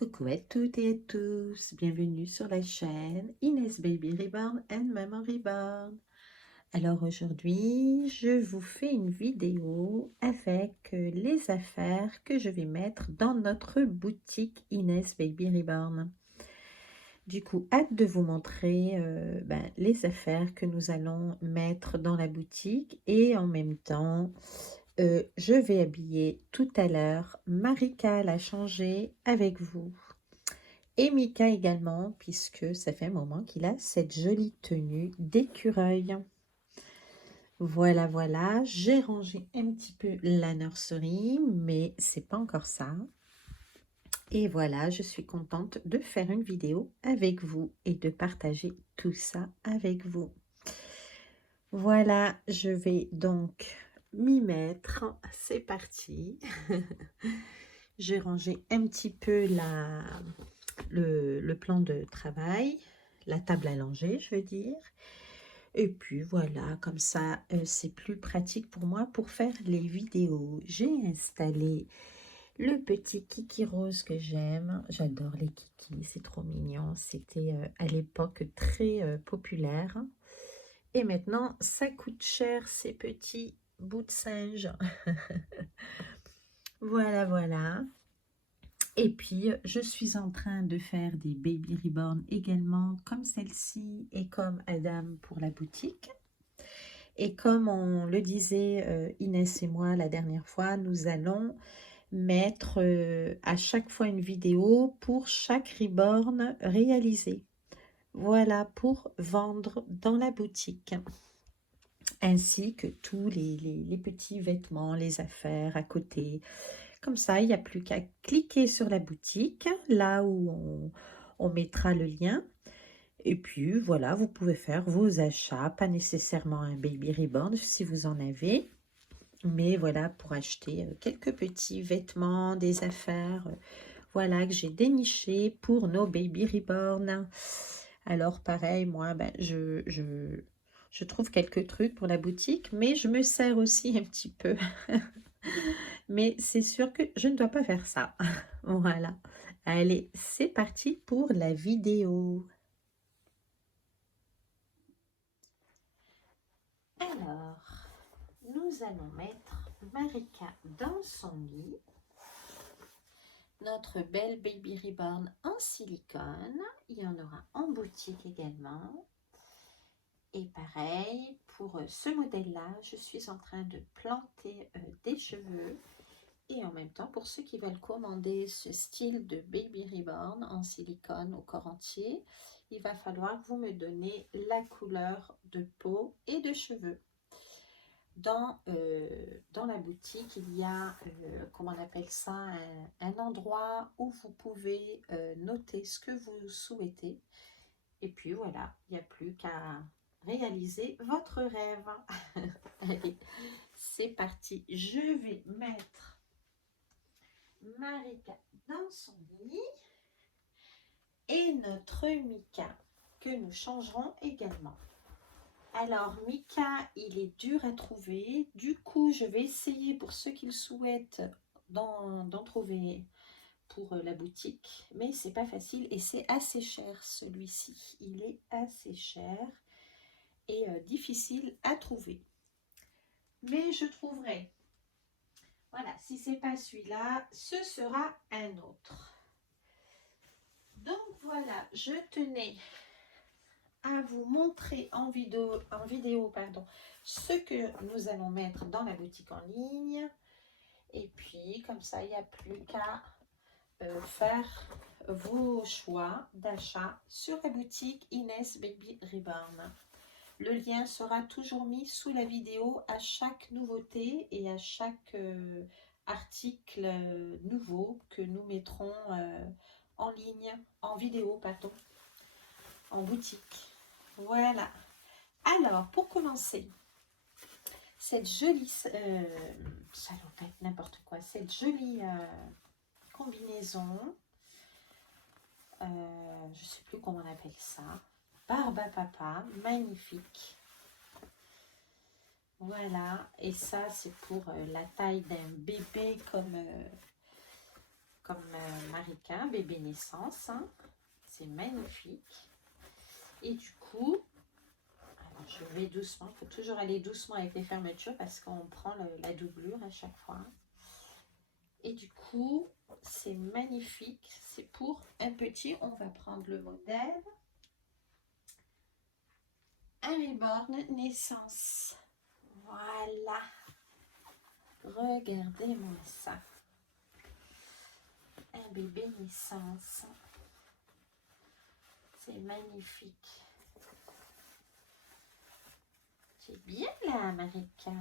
Coucou à toutes et à tous, bienvenue sur la chaîne Inès Baby Reborn and Maman Reborn. Alors aujourd'hui, je vous fais une vidéo avec les affaires que je vais mettre dans notre boutique Inès Baby Reborn. Du coup, hâte de vous montrer les affaires que nous allons mettre dans la boutique et en même temps, je vais habiller tout à l'heure Marika la changer avec vous. Et Mika également, puisque ça fait un moment qu'il a cette jolie tenue d'écureuil. Voilà, voilà, j'ai rangé un petit peu la nurserie, mais c'est pas encore ça. Et voilà, je suis contente de faire une vidéo avec vous et de partager tout ça avec vous. Voilà, je vais donc m'y mettre. C'est parti. J'ai rangé un petit peu le plan de travail, la table à langer, je veux dire. Et puis voilà, comme ça, c'est plus pratique pour moi pour faire les vidéos. J'ai installé le petit kiki rose que j'aime. J'adore les kikis, c'est trop mignon. C'était à l'époque très populaire. Et maintenant, ça coûte cher ces petits bouts de singe. Voilà, voilà. Et puis, je suis en train de faire des baby reborn également, comme celle-ci et comme Adam pour la boutique. Et comme on le disait, Inès et moi, la dernière fois, nous allons mettre à chaque fois une vidéo pour chaque reborn réalisé. Voilà, pour vendre dans la boutique. Ainsi que tous les petits vêtements, les affaires à côté. Comme ça, il n'y a plus qu'à cliquer sur la boutique, là où on mettra le lien. Et puis, voilà, vous pouvez faire vos achats, pas nécessairement un baby reborn si vous en avez. Mais voilà, pour acheter quelques petits vêtements, des affaires, voilà, que j'ai déniché pour nos baby reborn. Alors, pareil, moi, je trouve quelques trucs pour la boutique, mais je me sers aussi un petit peu. Mais c'est sûr que je ne dois pas faire ça. Voilà. Allez, c'est parti pour la vidéo. Alors, nous allons mettre Marika dans son lit. Notre belle baby reborn en silicone. Il y en aura en boutique également. Et pareil, pour ce modèle-là, je suis en train de planter des cheveux. Et en même temps, pour ceux qui veulent commander ce style de baby reborn en silicone au corps entier, il va falloir que vous me donner la couleur de peau et de cheveux. Dans la boutique, il y a, comment on appelle ça, un endroit où vous pouvez noter ce que vous souhaitez. Et puis voilà, il n'y a plus qu'à réaliser votre rêve. Allez, c'est parti. Je vais mettre Marika dans son lit et notre Mika que nous changerons également. Alors Mika, il est dur à trouver, du coup je vais essayer pour ceux qui le souhaitent d'en trouver pour la boutique, mais c'est pas facile et c'est assez cher celui-ci, il est assez cher et difficile à trouver, mais je trouverai. Voilà, si c'est pas celui-là, ce sera un autre. Donc voilà, je tenais à vous montrer en vidéo pardon, ce que nous allons mettre dans la boutique en ligne. Et puis, comme ça, il n'y a plus qu'à faire vos choix d'achat sur la boutique Inès Baby Reborn. Le lien sera toujours mis sous la vidéo à chaque nouveauté et à chaque article nouveau que nous mettrons en ligne, en vidéo, pardon, en boutique. Voilà. Alors, pour commencer, cette jolie salopette, n'importe quoi, cette jolie combinaison, je ne sais plus comment on appelle ça, barbe à papa, magnifique. Voilà, et ça c'est pour la taille d'un bébé comme Marika, bébé naissance. Hein. C'est magnifique. Et du coup, alors je vais doucement. Il faut toujours aller doucement avec les fermetures parce qu'on prend la doublure à chaque fois. Et du coup, c'est magnifique. C'est pour un petit. On va prendre le modèle. Un reborn naissance. Voilà. Regardez-moi ça. Un bébé naissance. C'est magnifique. C'est bien là, Marika.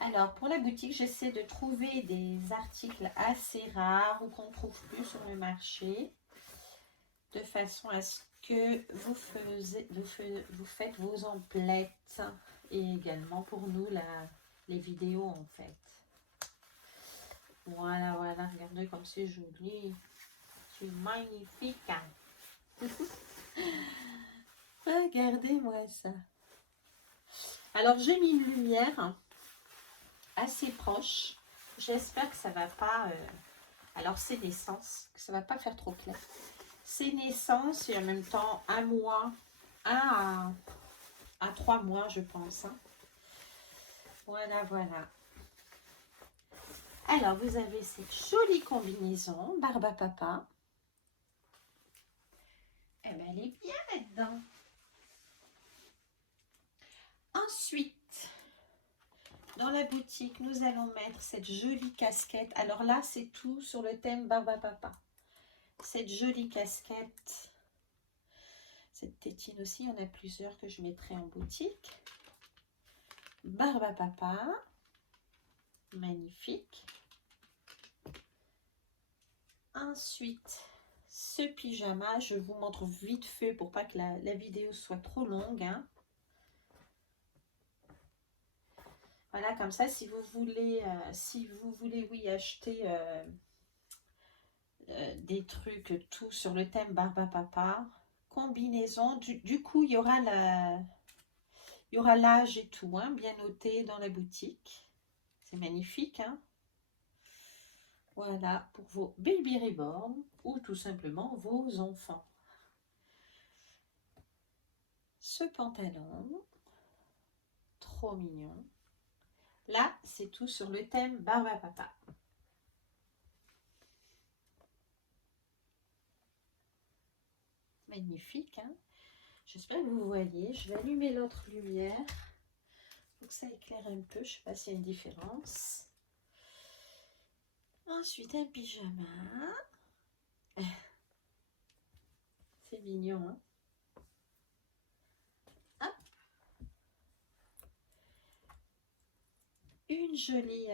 Alors, pour la boutique, j'essaie de trouver des articles assez rares ou qu'on ne trouve plus sur le marché, de façon à ce que vous faites vos emplettes et également pour nous les vidéos en fait. Voilà, voilà, regardez comme c'est joli. C'est magnifique. Hein. Regardez-moi ça. Alors, j'ai mis une lumière assez proche. J'espère que ça va pas... alors, c'est naissance, que ça va pas faire trop clair. C'est naissance et en même temps un mois, 1 à 3 mois, je pense. Hein. Voilà, voilà. Alors, vous avez cette jolie combinaison, Barbe à Papa. Eh bien, elle est bien là-dedans. Ensuite, dans la boutique, nous allons mettre cette jolie casquette. Alors là, c'est tout sur le thème Barbe à Papa. Cette jolie casquette. Cette tétine aussi, il y en a plusieurs que je mettrai en boutique. Barbe à Papa. Magnifique. Ensuite, ce pyjama, je vous montre vite fait pour pas que la vidéo soit trop longue. Hein. Voilà, comme ça, si vous voulez, oui, acheter des trucs, tout sur le thème Barbe à Papa, combinaison, du coup, il y aura l'âge et tout, hein, bien noté dans la boutique. C'est magnifique, hein. Voilà, pour vos baby reborn ou tout simplement vos enfants. Ce pantalon, trop mignon. Là, c'est tout sur le thème Barbe à Papa. Magnifique, hein? J'espère que vous voyez. Je vais allumer l'autre lumière pour que ça éclaire un peu. Je ne sais pas s'il y a une différence. Ensuite, un pyjama. C'est mignon, hein? Hop. Une jolie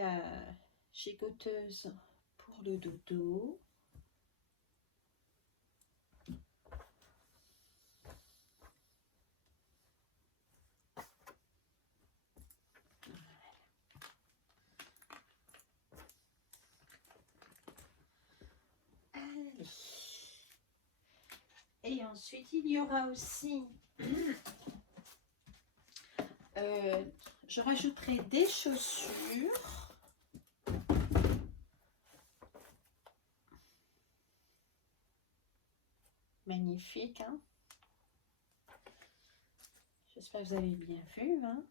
gigoteuse pour le dodo. Allez. Et ensuite, il y aura aussi... je rajouterai des chaussures. Magnifique, hein? J'espère que vous avez bien vu, hein?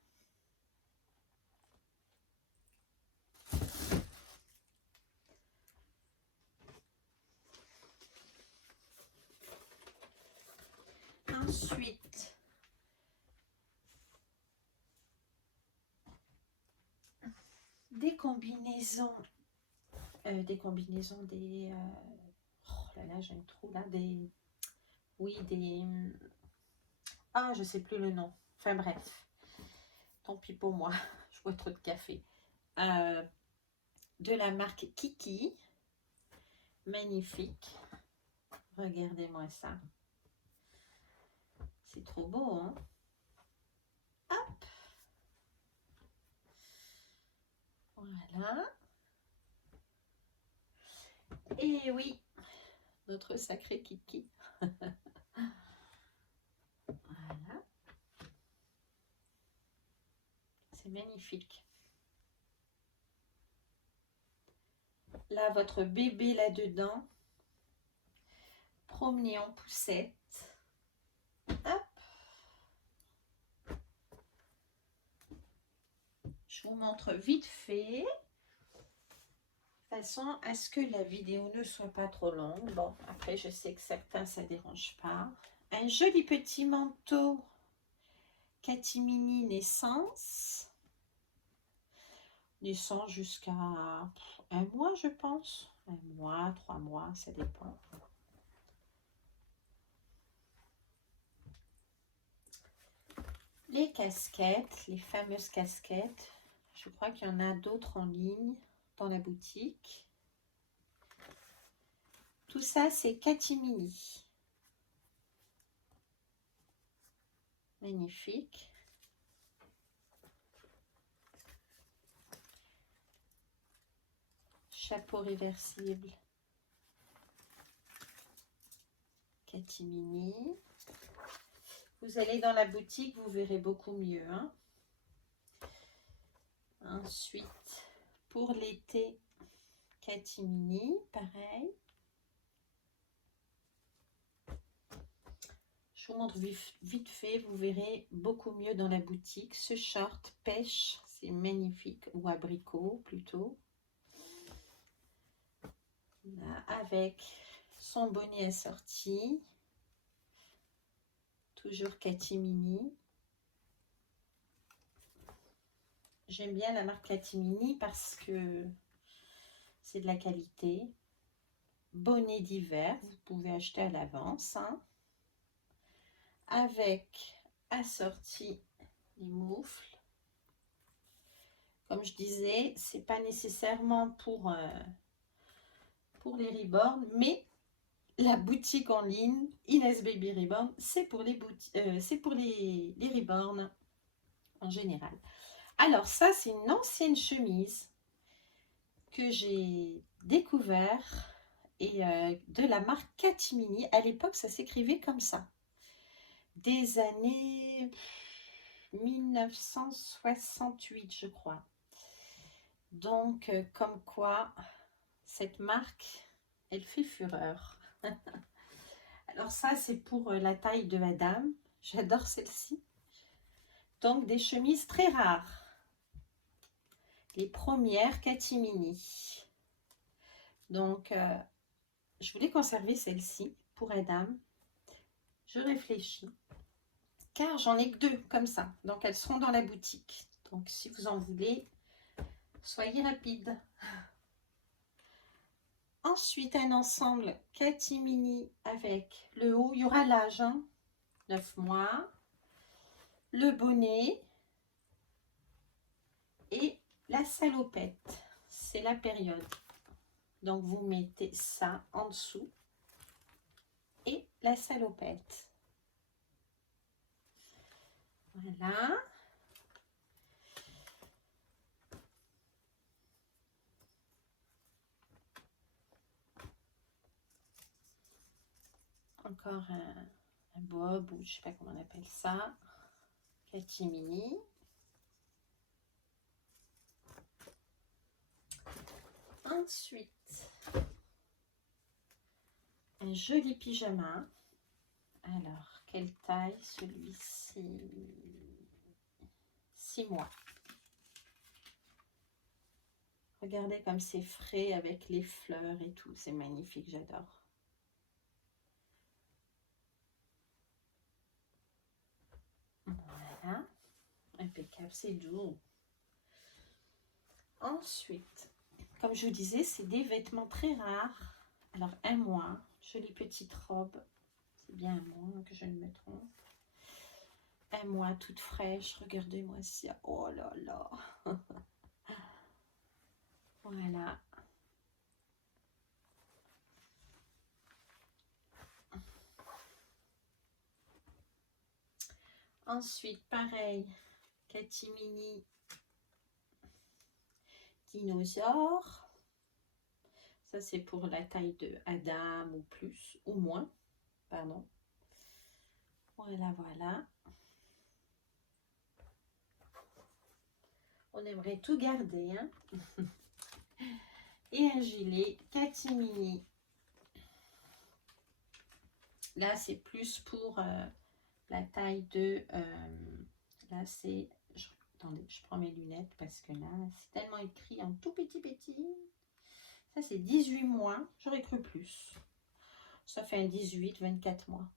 Ensuite, des combinaisons, oh là là, j'ai un trou là, ah, je sais plus le nom. Enfin bref, tant pis pour moi, je bois trop de café. De la marque Kiki, magnifique. Regardez-moi ça. C'est trop beau, hein? Hop. Voilà. Et oui, notre sacré Kiki. Voilà. C'est magnifique. là votre bébé là-dedans. Promenez en poussette. Hop. Je vous montre vite fait. De façon à ce que la vidéo ne soit pas trop longue. Bon, après, je sais que certains, ça ne dérange pas. Un joli petit manteau Catimini Naissance. Naissance jusqu'à un mois, je pense. 1 mois, 3 mois, ça dépend. Les casquettes, les fameuses casquettes. Je crois qu'il y en a d'autres en ligne dans la boutique. Tout ça, c'est Catimini. Magnifique. Chapeau réversible. Catimini. Vous allez dans la boutique, vous verrez beaucoup mieux. Hein. Ensuite, pour l'été, Catimini, pareil. Je vous montre vite fait, vous verrez beaucoup mieux dans la boutique. Ce short pêche, c'est magnifique, ou abricot plutôt. Là, avec son bonnet assorti. Toujours Catimini. J'aime bien la marque Catimini parce que c'est de la qualité. Bonnet d'hiver, vous pouvez acheter à l'avance. Hein. Avec assorti les moufles. Comme je disais, c'est pas nécessairement pour les Reborn, mais la boutique en ligne Inès Baby Reborn, c'est pour les Reborn en général. Alors ça, c'est une ancienne chemise que j'ai découvert et de la marque Catimini. À l'époque, ça s'écrivait comme ça. Des années 1968, je crois. Donc, comme quoi, cette marque, elle fait fureur. Alors ça, c'est pour la taille de madame. J'adore celle-ci. Donc, des chemises très rares. Les premières Catimini. Donc, je voulais conserver celle-ci pour Adam. Je réfléchis. Car j'en ai que 2 comme ça. Donc, elles seront dans la boutique. Donc, si vous en voulez, soyez rapide. Ensuite, un ensemble Catimini avec le haut. Il y aura l'âge, hein, 9 mois. Le bonnet. Et la salopette. C'est la période. Donc, vous mettez ça en dessous. Et la salopette. Voilà. Encore un bob, ou je ne sais pas comment on appelle ça. Catimini. Ensuite, un joli pyjama. Alors, quelle taille celui-ci? 6 mois. Regardez comme c'est frais avec les fleurs et tout. C'est magnifique, j'adore. Voilà. Impeccable, c'est doux. Ensuite, comme je vous disais, c'est des vêtements très rares. Alors, 1 mois. Jolie petite robe. C'est bien 1 mois que je ne me trompe. 1 mois toute fraîche. Regardez-moi ça. Oh là là. Voilà. Ensuite, pareil, Catimini Dinosaure. Ça, c'est pour la taille de Adam ou plus, ou moins. Pardon. Voilà, voilà. On aimerait tout garder, hein. et un gilet catimini. Là, c'est plus pour la taille de... là, c'est... Attendez, je prends mes lunettes parce que là, c'est tellement écrit en tout petit. Ça, c'est 18 mois. J'aurais cru plus. Ça fait un 18, 24 mois.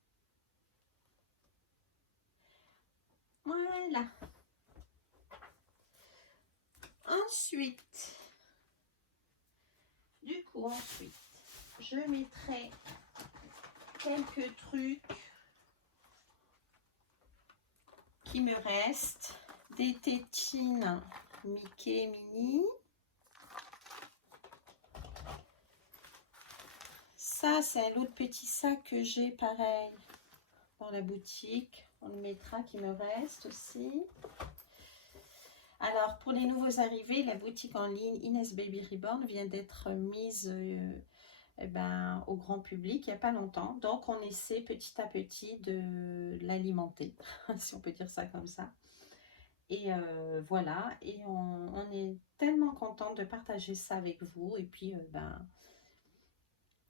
Voilà. Ensuite, je mettrai quelques trucs qui me restent. Des tétines Mickey Mini. Ça, c'est un autre petit sac que j'ai pareil dans la boutique. On le mettra qui me reste aussi. Alors, pour les nouveaux arrivés, la boutique en ligne Inès Baby Reborn vient d'être mise au grand public il n'y a pas longtemps. Donc, on essaie petit à petit de l'alimenter, si on peut dire ça comme ça. Et voilà, et on est tellement contente de partager ça avec vous. Et puis,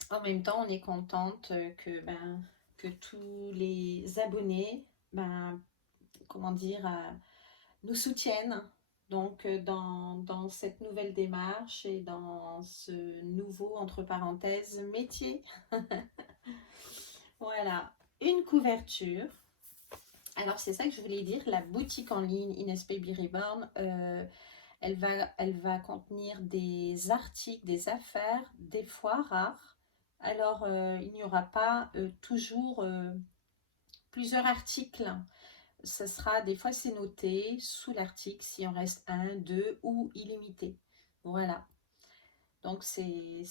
en même temps, on est contente que tous les abonnés, comment dire, nous soutiennent. Donc, dans cette nouvelle démarche et dans ce nouveau, entre parenthèses, métier. Voilà, une couverture. Alors, c'est ça que je voulais dire, la boutique en ligne Inès Baby Reborn, elle va contenir des articles, des affaires, des fois rares. Alors, il n'y aura pas toujours plusieurs articles. Ce sera, des fois, c'est noté sous l'article s'il en reste un, deux ou illimité. Voilà. Donc, c'est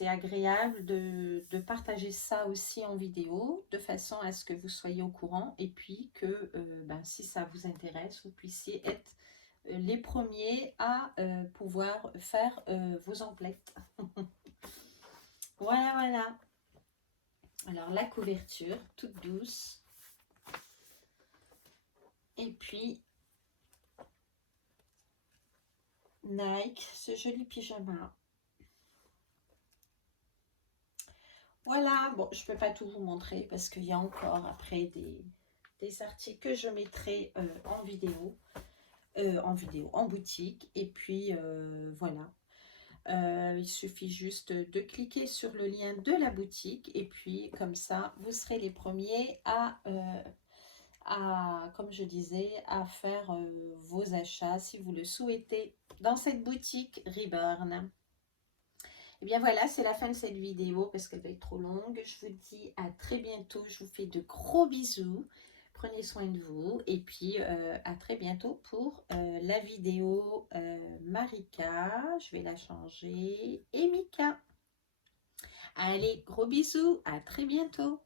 agréable de partager ça aussi en vidéo, de façon à ce que vous soyez au courant et puis que, si ça vous intéresse, vous puissiez être les premiers à pouvoir faire vos emplettes. Voilà, voilà. Alors, la couverture, toute douce. Et puis, Nike, ce joli pyjama. Voilà, bon, je ne peux pas tout vous montrer parce qu'il y a encore après des articles que je mettrai en boutique. Et puis, voilà. Il suffit juste de cliquer sur le lien de la boutique et puis comme ça, vous serez les premiers comme je disais, à faire vos achats si vous le souhaitez dans cette boutique Reborn. Et bien voilà, c'est la fin de cette vidéo parce qu'elle va être trop longue. Je vous dis à très bientôt. Je vous fais de gros bisous. Prenez soin de vous. Et puis, à très bientôt pour la vidéo Marika. Je vais la changer. Et Mika. Allez, gros bisous. À très bientôt.